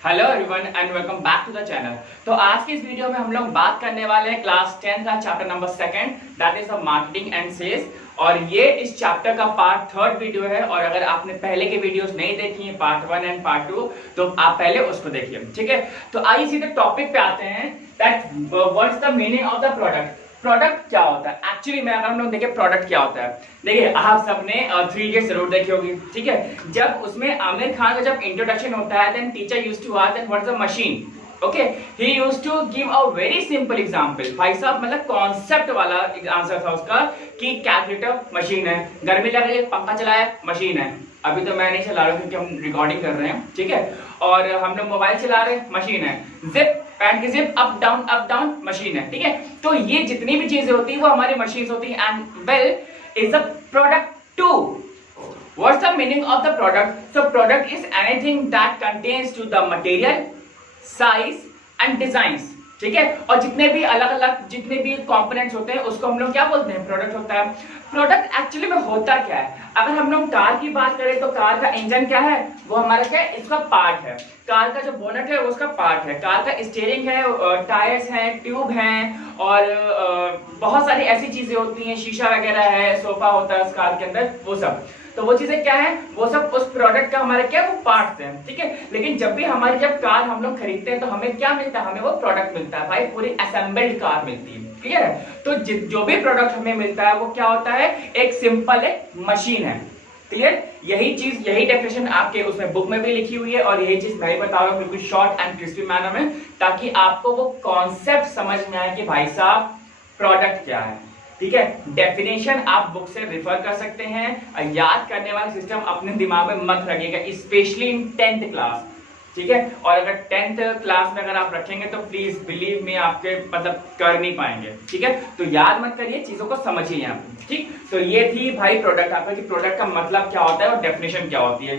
Hello everyone and welcome back to the channel. तो आज की इस वीडियो में हम लोग बात करने वाले हैं क्लास 10 का chapter number 2 that is the marketing and sales. और ये इस चैप्टर का पार्ट 3 वीडियो है। और अगर आपने पहले के वीडियोस नहीं देखी हैं पार्ट 1 एंड पार्ट 2 तो आप पहले उसको देखिए, ठीक है। तो आइए सीधे टॉपिक पे आते हैं that what is the meaning of the product. Product क्या होता है एक्चुअली में, अगर हम लोग देखें प्रोडक्ट क्या होता है। देखिए आप सबने 3 इडियट्स जरूर देखी होगी, ठीक है। जब उसमें आमिर खान का जब इंट्रोडक्शन होता है then teacher used to ask that what is the machine. Okay, he used to give a very simple example. भाई साहब मतलब कॉन्सेप्ट वाला आंसर था उसका कि कैलकुलेटर मशीन है, गर्मी लग रही है पंखा चलाया मशीन है। अभी तो मैं नहीं चला रहा हूँ क्योंकि हम रिकॉर्डिंग कर रहे हैं, ठीक है। और हम लोग मोबाइल चला रहे हैं मशीन है। जिप पैंट की जिप अप डाउन मशीन है, ठीक है। तो ये जितनी भी चीजें होती है वो हमारी मशीन होती है and well is a product too. What's the meaning of the product? So product is anything that contains to the material, size and designs, ठीक है। और जितने भी अलग अलग जितने भी कंपोनेंट्स होते हैं उसको हम लोग क्या बोलते हैं, प्रोडक्ट होता है। प्रोडक्ट एक्चुअली में होता क्या है, अगर हम लोग कार की बात करें तो कार का इंजन क्या है, वो हमारा क्या है, इसका पार्ट है। कार का जो बोनट है वो उसका पार्ट है। कार का स्टीयरिंग है, टायर्स हैं, ट्यूब हैं और बहुत सारी ऐसी चीजें होती हैं, शीशा वगैरह है, सोफा होता है उस कार के अंदर, वो सब। तो वो चीजें क्या है, वो सब उस प्रोडक्ट का हमारे क्या वो पार्ट्स हैं, ठीक है। लेकिन जब भी हमारी जब कार हम लोग खरीदते हैं तो हमें क्या मिलता है, हमें वो प्रोडक्ट मिलता है भाई, पूरी असेंबल्ड कार मिलती है, क्लियर है। तो जो भी प्रोडक्ट हमें मिलता है वो क्या होता है, एक सिंपल एक मशीन है, क्लियर। यही चीज यही डेफिनेशन आपके उसमें बुक में भी लिखी हुई है और यही चीज मैं भी बता रहा हूँ बिल्कुल शॉर्ट एंड क्रिस्पी मैनर में, ताकि आपको वो कॉन्सेप्ट समझ में आए कि भाई साहब प्रोडक्ट क्या है, ठीक है। डेफिनेशन आप बुक से रिफर कर सकते हैं। याद करने वाला सिस्टम अपने दिमाग में मत रखिएगा, स्पेशली इन 10th क्लास, ठीक है। और अगर 10th क्लास में अगर आप रखेंगे तो प्लीज बिलीव में आपके मतलब कर नहीं पाएंगे, ठीक है। तो याद मत करिए, चीजों को समझिए यहाँ पे, ठीक। तो ये थी भाई प्रोडक्ट आपका कि प्रोडक्ट का मतलब क्या होता है और डेफिनेशन क्या होती है।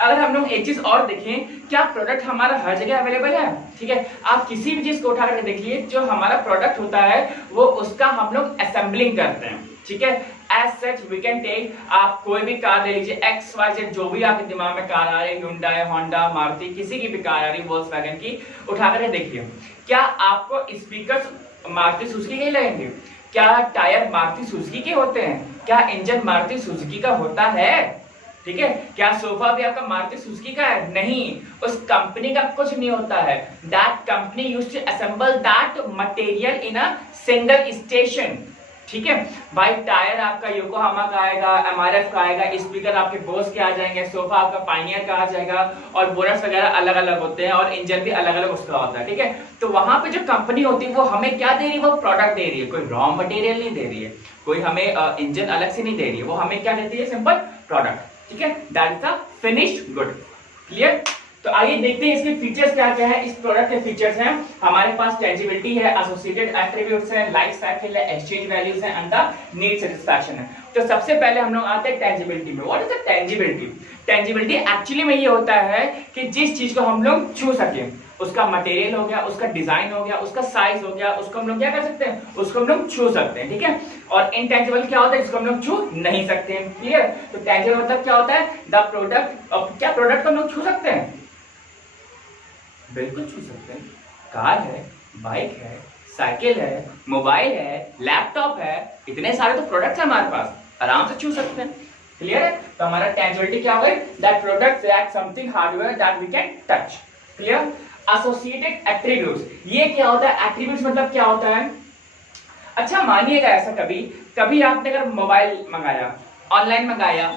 अगर हम लोग एक चीज और देखें, क्या प्रोडक्ट हमारा हर जगह अवेलेबल है, ठीक है। आप किसी भी चीज को उठा करके देखिए, जो हमारा प्रोडक्ट होता है वो उसका हम लोग असेंबलिंग करते हैं, ठीक है। As such we can take, आप कोई भी कार ले लीजिए, XYZ जो भी आपके दिमाग में कार आ रही है, Hyundai, होंडा, मारुति, किसी की भी कार आ रही है, वोल्क्सवैगन की, उठा करके देखिए। क्या आपको स्पीकर मारुति सुजुकी के लगेंगे? क्या टायर मारुति सुजुकी के होते हैं? क्या इंजन मारुति सुजुकी का होता है? ठीक है। क्या सोफा भी आपका मारुति सुजुकी का है? नहीं, उस कंपनी का कुछ नहीं होता है। That company used to assemble that material in a single station, ठीक है भाई। टायर आपका योकोहामा का आएगा, MRF का आएगा, स्पीकर आपके बोस के आ जाएंगे, सोफा आपका पाइनियर का आ जाएगा और बोनट्स वगैरह अलग अलग होते हैं और इंजन भी अलग अलग उसका होता है, ठीक है। तो वहां पे जो कंपनी होती है वो हमें क्या दे रही है, वो प्रोडक्ट दे रही है, कोई रॉ मटेरियल नहीं दे रही है, कोई हमें इंजन अलग से नहीं दे रही है, वो हमें क्या देती है, सिंपल प्रोडक्ट, ठीक है। That is the finished good, clear. तो आइए देखते हैं इसके फीचर्स क्या क्या है। इस प्रोडक्ट के फीचर्स हैं, हमारे पास टेंजिबिलिटी है, एसोसिएटेड एट्रीब्यूट्स है, लाइफ साइकिल है, एक्सचेंज वैल्यूज है एंड द नीड सेटिस्फैक्शन है। तो सबसे पहले हम लोग आते हैं टेंजिबिलिटी में। What is the tangibility? Tangibility actually में ये होता है कि जिस चीज को हम लोग छू सके, उसका मटेरियल हो गया, उसका डिजाइन हो गया, उसका साइज हो गया, उसको हम लोग क्या कर सकते हैं, उसको हम लोग छू सकते हैं, ठीक है। और इनटेंजिबल क्या होता है, जिसको हम लोग छू नहीं सकते हैं, क्लियर। तो टेंजिबल मतलब क्या होता है, द प्रोडक्ट। क्या प्रोडक्ट को हम लोग छू सकते हैं? बिल्कुल छू सकते हैं। कार है, बाइक है, साइकिल है, मोबाइल है, लैपटॉप है, इतने सारे तो प्रोडक्ट्स हैं हमारे पास, आराम से छू सकते हैं, क्लियर है। तो हमारा टेंजिबिलिटी क्या होगा, that product that something hardware that we can touch, clear. Associated attributes, ये क्या होता है, एट्रीब्यूट्स मतलब क्या होता है। अच्छा मानिएगा ऐसा कभी कभी आपने अगर मोबाइल मंगाया, ऑनलाइन मंगाया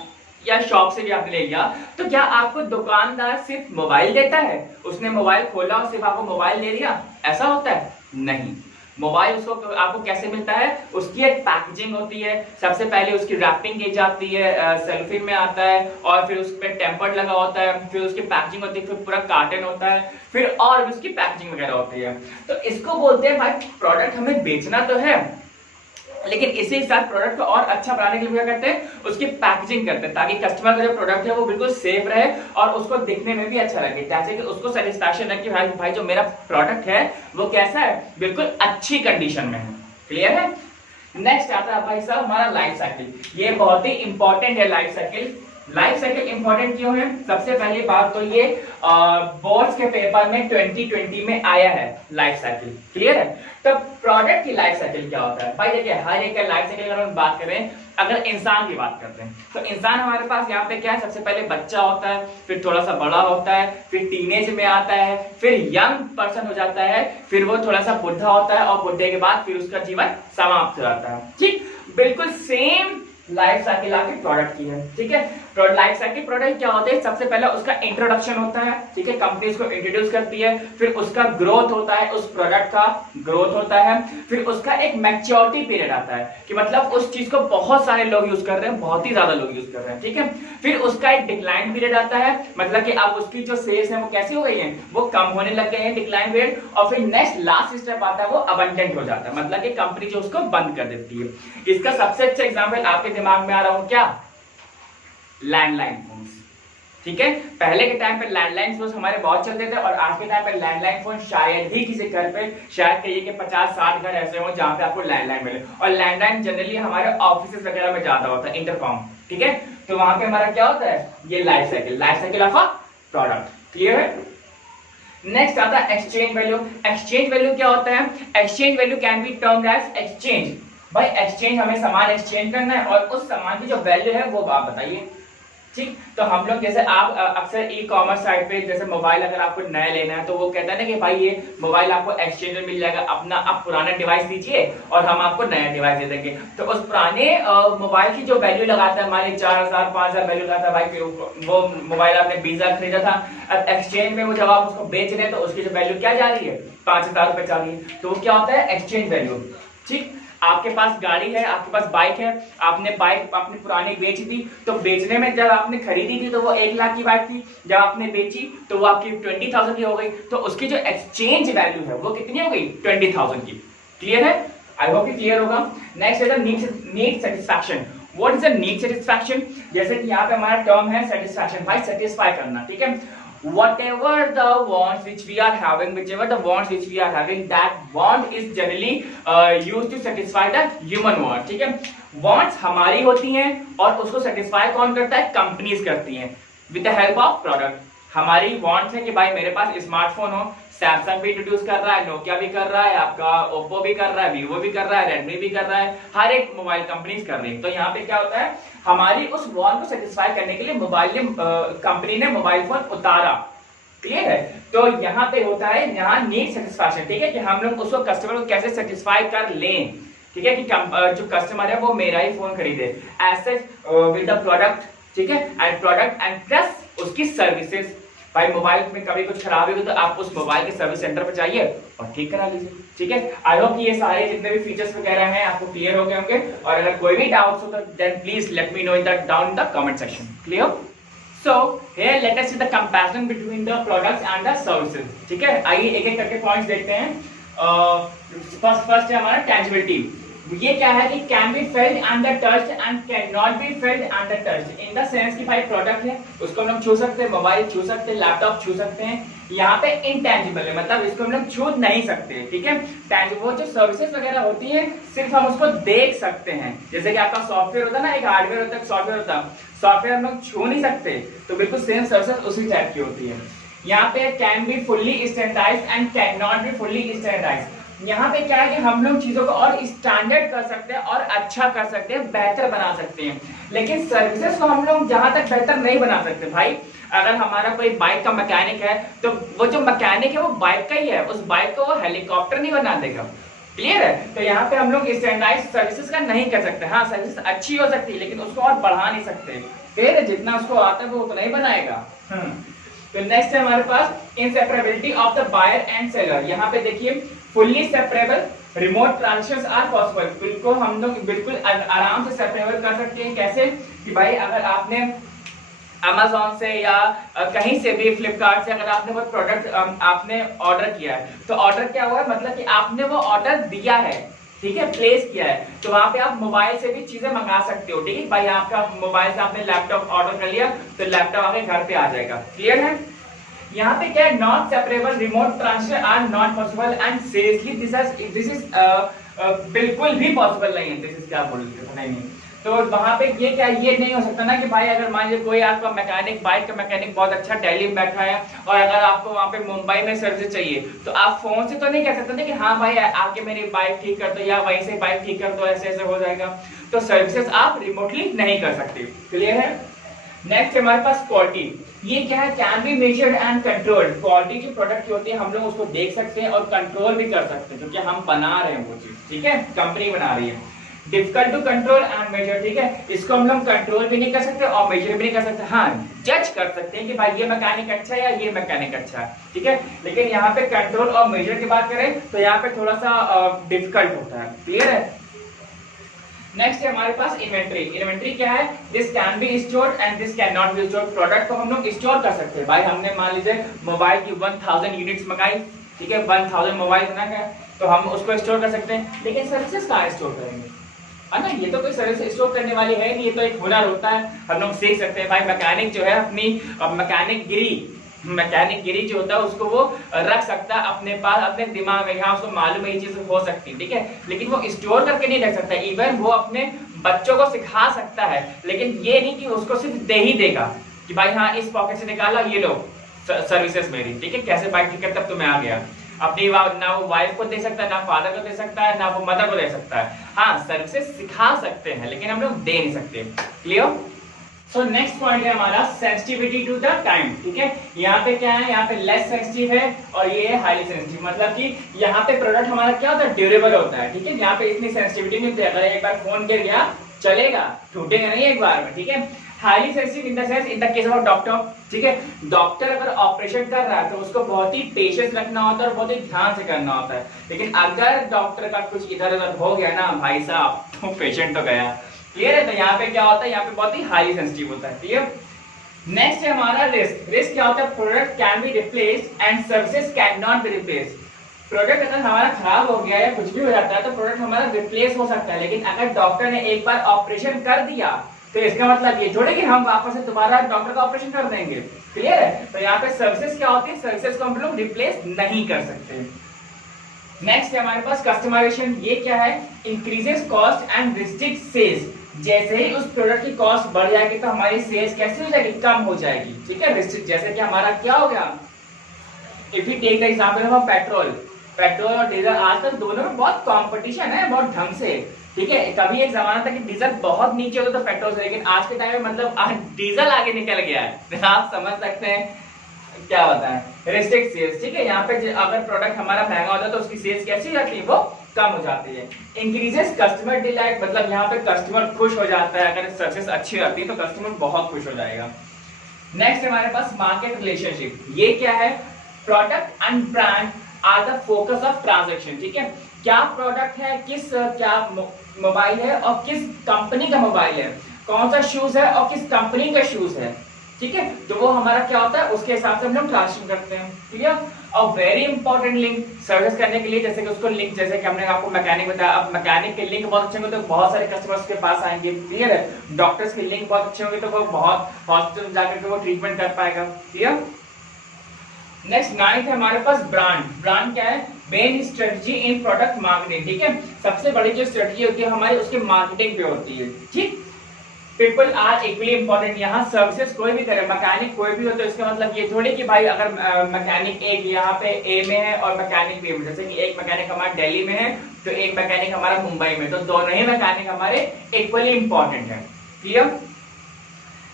या शॉप से भी आपने ले लिया, तो क्या आपको दुकानदार सिर्फ मोबाइल देता है, उसने मोबाइल खोला और सिर्फ आपको मोबाइल दे दिया, ऐसा होता है? नहीं। मोबाइल उसको आपको कैसे मिलता है, उसकी एक पैकेजिंग होती है, सबसे पहले उसकी रैपिंग की जाती है, सेलोफेन में आता है और फिर उस पर टेम्पर्ड लगा होता है, फिर उसकी पैकेजिंग होती है, फिर पूरा कार्टन होता है, फिर और भी उसकी पैकेजिंग वगैरह होती है। तो इसको बोलते हैं भाई प्रोडक्ट हमें बेचना तो है, लेकिन इसी के साथ प्रोडक्ट को और अच्छा बनाने के लिए क्या करते हैं, उसकी पैकेजिंग करते हैं, ताकि कस्टमर का जो प्रोडक्ट है वो बिल्कुल सेफ रहे और उसको दिखने में भी अच्छा लगे, जैसे कि उसको सेटिस्फैक्शन है कि भाई जो मेरा प्रोडक्ट है वो कैसा है, बिल्कुल अच्छी कंडीशन में है, क्लियर है। नेक्स्ट आता है भाई साहब हमारा लाइफ साइकिल। ये बहुत ही इंपॉर्टेंट है life cycle. Life cycle important क्यों है? सबसे पहली बात तो ये बोर्ड्स के पेपर में 2020 में आया है लाइफ साइकिल, क्लियर है? तो प्रोडक्ट की लाइफ साइकिल क्या होता है? भाई देखिए, हर एक का लाइफ साइकिल अगर हम बात करें, अगर इंसान की बात करते हैं तो इंसान हमारे पास यहाँ पे क्या है, सबसे पहले बच्चा होता है, फिर थोड़ा सा बड़ा होता है, फिर टीनेज में आता है, फिर यंग पर्सन हो जाता है, फिर वो थोड़ा सा बुढ़ा होता है और बुढ़े के बाद फिर उसका जीवन समाप्त हो जाता है। ठीक, बिल्कुल सेम लाइफ साइकिल आपके प्रोडक्ट की है, ठीक है? लाइफ साइकिल प्रोडक्ट क्या होते हैं? सबसे पहले उसका इंट्रोडक्शन होता है, ठीक है, कंपनी उसको इंट्रोड्यूस करती है, फिर उसका ग्रोथ होता है, उस प्रोडक्ट का ग्रोथ होता है, फिर उसका एक मैच्योरिटी पीरियड आता है कि मतलब उस चीज को बहुत सारे लोग यूज कर रहे हैं, बहुत ही ज्यादा लोग यूज कर रहे हैं, ठीक है? फिर उसका एक डिक्लाइन पीरियड आता है, मतलब कि अब उसकी जो सेल्स है वो कैसी हो गई है, वो कम होने लग गए हैं, डिक्लाइन पीरियड। और फिर नेक्स्ट लास्ट स्टेप आता है, वो अबंडेंट हो जाता है, मतलब कि कंपनी जो उसको बंद कर देती है। इसका सबसे अच्छा एग्जाम्पल आपके दिमाग में आ रहा हो क्या? लैंडलाइन फोन, ठीक है? पहले के टाइम पे लैंडलाइन फोन हमारे बहुत चलते थे और आज के टाइम पे लैंडलाइन फोन शायद ही किसी घर पे, शायद कहिए कि 50-60 घर ऐसे हो जहां पे आपको लैंडलाइन मिले। और लैंडलाइन जनरली हमारे ऑफिस वगैरह में ज्यादा होता है, इंटरकॉम, ठीक है? तो वहां पे हमारा क्या होता है? ये life cycle of a product, clear है? नेक्स्ट आता है एक्सचेंज वैल्यू। एक्सचेंज वैल्यू क्या होता है? Exchange value can be termed as exchange. भाई एक्सचेंज, हमें सामान एक्सचेंज करना है और उस सामान की जो वैल्यू है वो आप बताइए, ठीक? तो हम लोग जैसे आप अक्सर ई कॉमर्स साइट पे जैसे मोबाइल अगर आपको नया लेना है तो वो कहता है ना कि भाई ये मोबाइल आपको एक्सचेंज में मिल जाएगा, अपना आप पुराना डिवाइस दीजिए और हम आपको नया डिवाइस दे देंगे। तो उस पुराने मोबाइल की जो वैल्यू लगाता है, हमारे 4000 5000 वैल्यू लगाता है, भाई वो मोबाइल आपने 20,000 खरीदा था, अब एक्सचेंज में वो जब आप उसको बेच रहे हैं तो उसकी जो वैल्यू क्या जा रही है? 5000 रुपए जा रही है। तो वो क्या होता है? एक्सचेंज वैल्यू, ठीक? आपके पास गाड़ी है, आपके पास बाइक है, आपने बाइक अपनी पुरानी बेच दी, तो बेचने में जब आपने खरीदी थी तो वो 1 लाख की बाइक थी, जब आपने बेची तो वो आपकी 20,000 की हो गई, तो उसकी जो एक्सचेंज वैल्यू है वो कितनी हो गई? 20,000 की। क्लियर है? आई होप क्लियर होगा। नेक्स्ट है need satisfaction. What is the need satisfaction? जैसे कि यहाँ पे हमारा टर्म है सेटिस्फैक्शन, भाई सेटिस्फाई करना, ठीक है? Whatever the wants which we are having, whichever the wants which we are having, that want is generally used to satisfy the human want, ठीक है? wants हमारी होती हैं और उसको सेटिस्फाई कौन करता है? कंपनीज करती हैं with the help of product। हमारी wants है कि भाई मेरे पास स्मार्टफोन हो, सैमसंग भी इंट्रोड्यूस कर रहा है, नोकिया भी कर रहा है, आपका ओप्पो भी कर रहा है, वीवो भी कर रहा है, रेडमी भी कर रहा है, हर एक मोबाइल कंपनीज कर रही है। तो यहाँ पे क्या होता है? हमारी उस वांट को सेटिस्फाई करने के लिए कंपनी ने मोबाइल फोन उतारा, क्लियर है? तो यहाँ पे होता है यहाँ नीड सेटिस्फैक्शन, ठीक है? कि हम लोग उसको कस्टमर को कैसे सेटिस्फाई कर लें, ठीक है? कि जो कस्टमर है वो मेरा ही फोन खरीदे as such with the product, ठीक है? एंड प्रोडक्ट एंड प्लस उसकी सर्विसेज। भाई मोबाइल में कभी कुछ खराब होगी तो आप उस मोबाइल के सर्विस सेंटर पर जाइए और ठीक करा लीजिए, ठीक है? आई होप कि ये सारे जितने भी फीचर्स वगैरह हैं आपको क्लियर हो गए होंगे, और अगर कोई भी डाउट्स हो तो then please let me know in the down in the comment section. Clear? So here let us see the comparison between the products and the services, ठीक है? आइए एक एक करके पॉइंट्स देखते हैं। फर्स्ट है हमारा टेंजिबिलिटी। ये क्या है कि can be failed and the touch and can not B failed and the touch, in the sense कि भाई प्रोडक्ट है उसको हम लोग छू सकते हैं, मोबाइल छू सकते हैं, लैपटॉप छू सकते हैं। यहाँ पे इनटेंजिबल है, मतलब इसको हम लोग छू नहीं सकते, ठीक है? वो जो सर्विसेज वगैरह होती है सिर्फ हम उसको देख सकते हैं, जैसे कि आपका सॉफ्टवेयर होता है ना, एक हार्डवेयर होता है, सॉफ्टवेयर होता है, सॉफ्टवेयर हम लोग छू नहीं सकते, तो बिल्कुल सेम सर्विसेज उसी टाइप की होती है। यहाँ पे can be fully standardised and can not be fully standardised. यहाँ पे क्या है कि हम लोग चीजों को और स्टैंडर्ड कर सकते हैं और अच्छा कर सकते हैं, बेहतर बना सकते हैं, लेकिन सर्विसेज को हम लोग जहां तक बेहतर नहीं बना सकते। भाई अगर हमारा कोई बाइक का मैकेनिक है तो वो जो मैकेनिक है वो बाइक का ही है, उस बाइक को वो हेलीकॉप्टर नहीं बना देगा, क्लियर है? तो यहाँ पे हम लोग स्टैंडर्डाइज्ड सर्विसेज का नहीं कर सकते। हाँ, सर्विस अच्छी हो सकती है लेकिन उसको और बढ़ा नहीं सकते, फिर जितना उसको आता है वो उतना ही बनाएगा। तो नेक्स्ट है हमारे पास inseparability of the buyer and seller. यहाँ पे देखिए fully separable remote transactions are possible. बिल्कुल हम लोग बिल्कुल आराम से सेपरेबल कर सकते हैं। कैसे? कि भाई अगर आपने अमेज़न से या कहीं से भी फ्लिपकार्ट से अगर आपने वो प्रोडक्ट आपने ऑर्डर किया है, तो ऑर्डर क्या हुआ है, मतलब कि आपने वो ऑर्डर दिया है, ठीक है, प्लेस किया है, तो वहां पे आप मोबाइल से भी चीजें मंगा सकते हो, ठीक है भाई? आपका मोबाइल से आपने लैपटॉप ऑर्डर कर लिया तो लैपटॉप आपके घर पे आ जाएगा, क्लियर है? यहाँ पे क्या है, not separable remote transfer R not possible and seriously this is बिल्कुल भी पॉसिबल नहीं है। दिस इज क्या बोलते हैं, नहीं तो वहां पे ये क्या, ये नहीं हो सकता ना कि भाई अगर मान लीजिए कोई आपका मैकेनिक, बाइक का मैकेनिक बहुत अच्छा दिल्ली में बैठा है और अगर आपको वहां पे मुंबई में सर्विस चाहिए तो आप फोन से तो नहीं कह सकते ना कि हाँ भाई आके मेरी बाइक ठीक कर दो या वहीं से बाइक ठीक कर दो, ऐसे ऐसे हो जाएगा। तो सर्विसेज आप रिमोटली नहीं कर सकते। क्लियर है। नेक्स्ट हमारे पास क्वालिटी, ये क्या है, can be measured and controlled. Quality जो प्रोडक्ट की होती है हम लोग उसको देख सकते हैं और कंट्रोल भी कर सकते हैं क्योंकि हम बना रहे हैं वो चीज, ठीक है, कंपनी बना रही है। Difficult to control and measure, ठीक है, इसको हम लोग कंट्रोल भी नहीं कर सकते और मेजर भी नहीं कर सकते। हाँ, जज कर सकते हैं कि भाई ये मैकेनिक अच्छा है या ये मैकेनिक अच्छा है, ठीक है, लेकिन यहाँ पे कंट्रोल और मेजर की बात करें तो यहाँ पे थोड़ा सा डिफिकल्ट होता है। क्लियर है। नेक्स्ट है हमारे पास इन्वेंट्री। इन्वेंट्री क्या है, this can be stored and this can not be stored. Product को हम लोग स्टोर कर सकते हैं। भाई हमने मान लीजिए मोबाइल की 1000 यूनिट्स मंगाई, ठीक है, 1000 मोबाइल बना गया तो हम उसको स्टोर कर सकते हैं, लेकिन सर्विसेज कहाँ स्टोर करेंगे, है ना। ये तो कोई सर्विस स्टोर करने वाली है नहीं, ये तो एक हुनर होता है, हम लोग सीख सकते हैं। भाई मैकेनिक जो है अपनी मैकेनिक गिरी जो होता है उसको वो रख सकता है अपने पास, अपने दिमाग में, यहाँ उसको मालूम है ये चीज हो सकती है, ठीक है, लेकिन वो स्टोर करके नहीं रख सकता। इवन वो अपने बच्चों को सिखा सकता है, लेकिन ये नहीं कि उसको सिर्फ दे ही देगा कि भाई हाँ इस पॉकेट से निकाला, ये लो सर्विसेज मेरी, ठीक है, कैसे बाइक ठीक करता, तब तो मैं आ गया। अपनी ना वो वाइफ को दे सकता है, ना फादर को दे सकता है, ना वो मदर को दे सकता है। हाँ, सर्विसेज सिखा सकते हैं लेकिन हम लोग दे नहीं सकते। क्लियर। सो नेक्स्ट पॉइंट है हमारा सेंसिटिविटी टू द टाइम, ठीक है। यहाँ पे क्या है, यहाँ पे लेस सेंसिटिव है और ये है हाईली सेंसिटिव, मतलब कि यहाँ पे प्रोडक्ट हमारा क्या होता है, ड्यूरेबल होता है, ठीक है। यहाँ पे इतनी सेंसिटिविटी नहीं होती, अगर एक बार फोन गिर गया चलेगा, टूटेगा नहीं एक बार में, ठीक है। Highly sensitive in the sense, in the case of doctor, ठीक है, डॉक्टर अगर ऑपरेशन कर रहा है तो उसको बहुत ही पेशेंस रखना होता है और बहुत ही ध्यान से करना होता है, लेकिन अगर डॉक्टर का कुछ इधर उधर हो गया ना भाई साहब तो पेशेंट तो गया। क्लियर है। तो यहाँ पे क्या होता है, यहाँ पे बहुत ही हाईली सेंसिटिव होता है। क्लियर। नेक्स्ट है हमारा रिस्क। रिस्क क्या होता है, product can be replaced and services can not be replaced. Product अगर हमारा खराब हो गया या कुछ भी हो जाता है तो प्रोडक्ट हमारा रिप्लेस हो सकता है, लेकिन अगर डॉक्टर ने एक बार ऑपरेशन कर दिया तो इसका मतलब ये थोड़े कि हम वापस से दोबारा डॉक्टर का ऑपरेशन कर देंगे। क्लियर है। तो यहाँ पे सर्विसेज क्या होती है, सर्विसेज को हम लोग रिप्लेस नहीं कर सकते। नेक्स्ट है हमारे पास कस्टमाइजेशन। ये क्या है, increases cost and restrict sales. जैसे ही उस प्रोडक्ट की कॉस्ट बढ़ जाएगी तो हमारी सेल्स कैसे हो जाएगी, कम हो जाएगी, ठीक है। रिस्ट्रिक्ट जैसे कि हमारा क्या हो गया, if you take the example of petrol और डीजल, आजकल दोनों में बहुत कंपटीशन है, बहुत ढंग से, ठीक है। कभी एक जमाना था कि डीजल बहुत नीचे होता तो पेट्रोल से, लेकिन आज के टाइम में मतलब डीजल आगे निकल गया है। आप समझ सकते हैं क्या होता है रिस्ट्रिक्ट सेल्स, ठीक है। यहाँ पे अगर प्रोडक्ट हमारा महंगा होता है तो उसकी सेल्स कैसी रहती है, वो कम हो जाती है। इंक्रीजेस कस्टमर डिलाइट, मतलब यहाँ पे कस्टमर खुश हो जाता है, अगर सर्विस अच्छी रहती है तो कस्टमर बहुत खुश हो जाएगा। नेक्स्ट हमारे पास मार्केट रिलेशनशिप। ये क्या है, product and brand are the focus of transaction, ठीक है। क्या प्रोडक्ट है, क्या मोबाइल है और किस कंपनी का मोबाइल है, कौन सा शूज है और किस कंपनी का शूज है, ठीक है। तो वो हमारा क्या होता है, उसके हिसाब से हम लोग ट्रांसलेशन करते हैं, ठीक है। और वेरी इंपॉर्टेंट लिंक सर्विस करने के लिए, जैसे कि उसको लिंक, जैसे कि हमने आपको मैकेनिक बताया, अब मैकेनिक के लिंक बहुत अच्छे होंगे तो बहुत सारे कस्टमर्स के पास आएंगे। क्लियर है। डॉक्टर्स के लिंक बहुत अच्छे होंगे तो वो बहुत हॉस्पिटल जाकर के वो ट्रीटमेंट कर पाएगा। क्लियर। नेक्स्ट 9th है हमारे पास ब्रांड। ब्रांड क्या है, main strategy in product marketing, ठीक है। सबसे बड़ी जो स्ट्रेटजी होती है हमारी उसके मार्केटिंग पे होती है, ठीक। People are equally important. यहाँ सर्विसेज कोई भी करे, मैकेनिक कोई भी हो तो इसका मतलब ये थोड़ी कि भाई अगर मैकेनिक एक यहाँ पे ए में है और मैकेनिक बी में, जैसे कि एक मैकेनिक हमारा दिल्ली में है तो एक मैकेनिक हमारा मुंबई में, तो दोनों ही मैकेनिक हमारे इक्वली इंपॉर्टेंट है। क्लियर।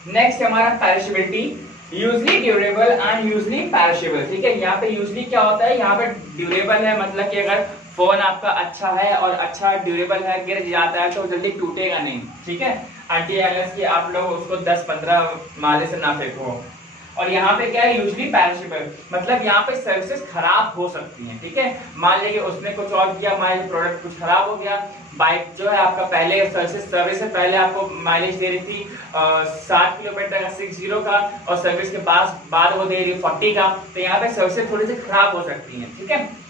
नेक्स्ट हमारा perishability, usually durable and usually perishable, ठीक है। यहाँ पे यूजली क्या होता है, यहाँ पे ड्यूरेबल है, मतलब कि अगर फोन आपका अच्छा है और अच्छा ड्यूरेबल है, गिर जाता है तो जल्दी टूटेगा नहीं, ठीक है। अनटिल कि आप लोग उसको 10-15 माले से ना फेंको। और यहाँ पे क्या है, यूजली पैरिशेबल, मतलब यहाँ पे सर्विसेज खराब हो सकती हैं, ठीक है। मान लीजिए उसने कुछ और किया, मान लीजिए प्रोडक्ट कुछ खराब हो गया, बाइक जो है आपका पहले सर्विस से पहले आपको माइलेज दे रही थी 60 किलोमीटर का 60 का, और सर्विस के बाद वो दे रही है 40 का, तो यहाँ पे सर्विसेज थोड़ी सी खराब हो सकती हैं, ठीक है।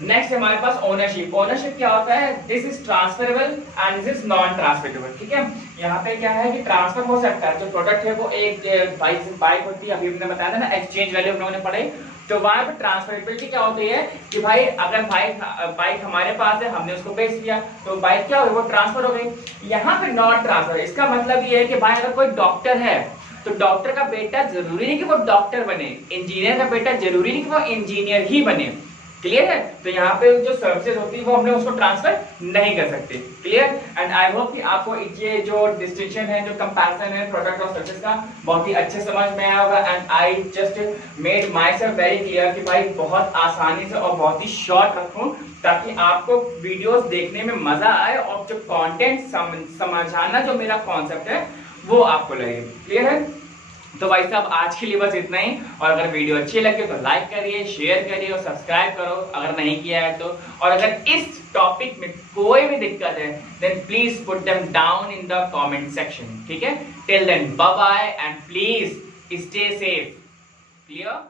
नेक्स्ट हमारे पास ओनरशिप। ओनरशिप क्या होता है, this is transferable and this is non transferable, ठीक है। यहाँ पे क्या है कि ट्रांसफर हो सकता है, जो प्रोडक्ट है वो एक बाइक होती है, अभी हमने बताया था ना एक्सचेंज वैल्यू हम लोगों ने पढ़े, तो वहां पे ट्रांसफरेबिलिटी क्या होती है कि भाई अगर बाइक हमारे पास है, हमने उसको बेच दिया तो बाइक क्या हो गई, वो ट्रांसफर हो गई। यहाँ पे नॉट ट्रांसफर, इसका मतलब ये है कि भाई अगर कोई डॉक्टर है तो डॉक्टर का बेटा जरूरी नहीं कि वो डॉक्टर बने, इंजीनियर का बेटा जरूरी नहीं कि वो इंजीनियर ही बने। क्लियर है? तो यहाँ पे जो सर्विसेज होती है वो हमने उसको ट्रांसफर नहीं कर सकते। क्लियर? एंड आई होप कि आपको ये जो डिस्टिंक्शन है, जो कंपैरिजन है प्रोडक्ट और सर्विसेज का, बहुत ही अच्छे समझ में आया होगा। And I just made my self very clear कि भाई बहुत आसानी से और बहुत ही शॉर्ट रखूं ताकि आपको वीडियोस देखने में मजा आए और जो कंटेंट समझाना जो मेरा कॉन्सेप्ट है वो आपको लगे। क्लियर है? तो भाई साहब आज के लिए बस इतना ही, और अगर वीडियो अच्छी लगे तो लाइक करिए, शेयर करिए और सब्सक्राइब करो अगर नहीं किया है तो। और अगर इस टॉपिक में कोई भी दिक्कत है then please put them down in the comment section. ठीक है? Till then bye bye and please stay safe. Clear?